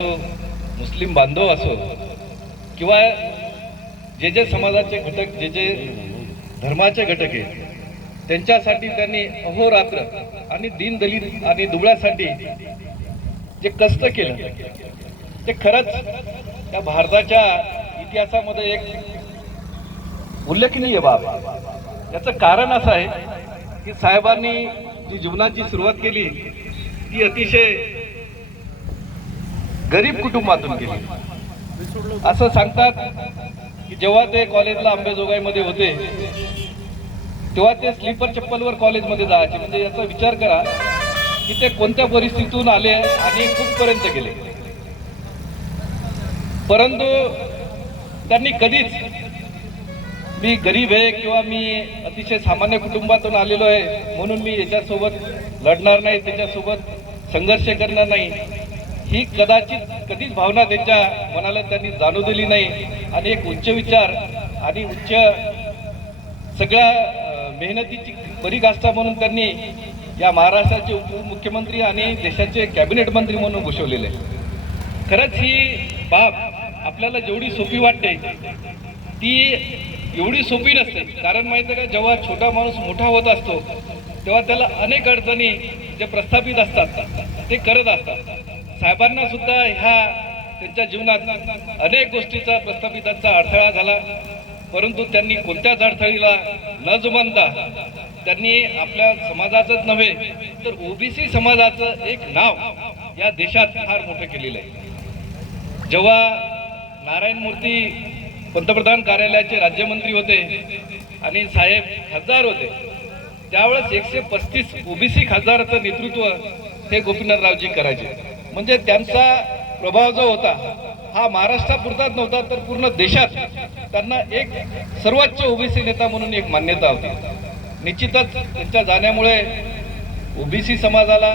मुस्लिम बांधव असो किंवा जे जे समाजाचे घटक जे जे धर्माचे घटक आहेत त्यांच्यासाठी त्यांनी अहोरात्र आणि दीनदलित आणि दुबळ्यासाठी जे कष्ट केलं ते खरंच त्या भारताच्या इतिहासामध्ये एक उल्लेखनीय बाब आहे. याचं कारण असं आहे की साहेबांनी जी जीवनाची सुरुवात केली ती अतिशय गरीब कुटुंबातून केली. असं सांगतात की जेव्हा ते कॉलेजला अंबेजोगाईमध्ये होते तेव्हा ते स्लीपर चप्पलवर कॉलेजमध्ये जायचे. म्हणजे याचा विचार करा की ते कोणत्या परिस्थितीतून आले आणि कुठपर्यंत गेले. परंतु त्यांनी कधीच मी गरीब आहे किंवा मी अतिशय सामान्य कुटुंबातून आलेलो आहे म्हणून मी याच्यासोबत लढणार नाही त्याच्यासोबत संघर्ष करणार नाही. ही कदाचित कधीच भावना त्यांच्या मनाला त्यांनी जाणू दिली नाही. आणि एक उच्च विचार आणि उच्च सगळ्या मेहनतीची परीकाष्ठा म्हणून त्यांनी या महाराष्ट्राचे उपमुख्यमंत्री आणि देशाचे कॅबिनेट मंत्री म्हणून घोषवलेले खरंच ही बाब आपल्याला जेवढी सोपी वाटते ती एवढी सोपी नसते. कारण माहिती आहे का जेव्हा छोटा माणूस मोठा होत असतो तेव्हा त्याला अनेक अडचणी जे प्रस्थापित असतात ते करत असतात. साहेबांना सुद्धा ह्या त्यांच्या जीवनात अनेक गोष्टीचा प्रस्थापितांचा अडथळा झाला. परंतु त्यांनी कोणत्याच अडथळीला न जुमानता त्यांनी आपल्या समाजाचंच नव्हे तर ओबीसी समाजाचं एक नाव या देशात फार मोठं केलेलं आहे. जेव्हा नारायण मूर्ती पंतप्रधान कार्यालयाचे राज्यमंत्री होते आणि साहेब खासदार होते त्यावेळेस एकशे पस्तीस ओबीसी खासदाराचं नेतृत्व हे गोपीनाथरावजी करायचे. म्हणजे त्यांचा प्रभाव जो होता हा महाराष्ट्रापुरताच नव्हता तर पूर्ण देशात त्यांना एक सर्वोच्च ओबीसी नेता म्हणून एक मान्यता होती. निश्चितच त्यांच्या जाण्यामुळे ओबीसी समाजाला